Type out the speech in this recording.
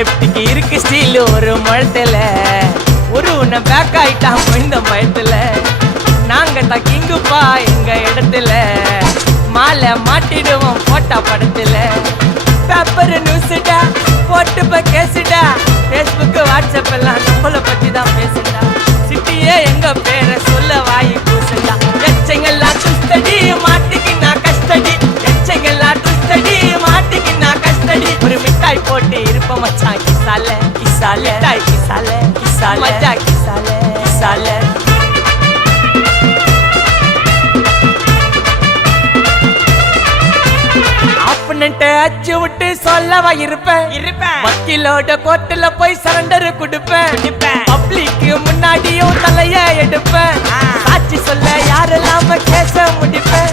லெப்டுக்கு இருக்கு ஸ்டீல் ஒரு முழத்துல ஒரு உன்னை பேக் ஆயிட்டான் இந்த பயத்துல நாங்க தான் கிங்குப்பா எங்க இடத்துல மாலை மாட்டிடுவோம் போட்டா படத்துல பேப்பர் நியூஸ்டா போட்டு கேசுடா Facebook வாட்ஸ்அப் எல்லாம் நம்மள பத்தி தான் பேசுடா சிட்டியே எங்க பேரை சொல்ல வாய் கூசுடா எச்சங்கெல்லாம் துஸ்தடி மாட்டிக்கு நான் கஸ்டடி எச்சங்கெல்லாம் துஸ்தடி மாட்டிக்கு நான் கஸ்டடி ஒரு மிட்டாய் போட்டு இருப்ப மச்சான் கிசால கிசால மிட்டாய் கிசால கிசால மச்சா கிசால கிசால அச்சு விட்டு சொல்லவா இருப்பேன் வக்கீலோட கோர்ட்டுல போய் சரண்டர் கொடுப்பேன் பப்ளிக்கு முன்னாடியும் தலைய எடுப்பேன் சாட்சி சொல்ல யாரெல்லாம் கேச முடிப்பேன்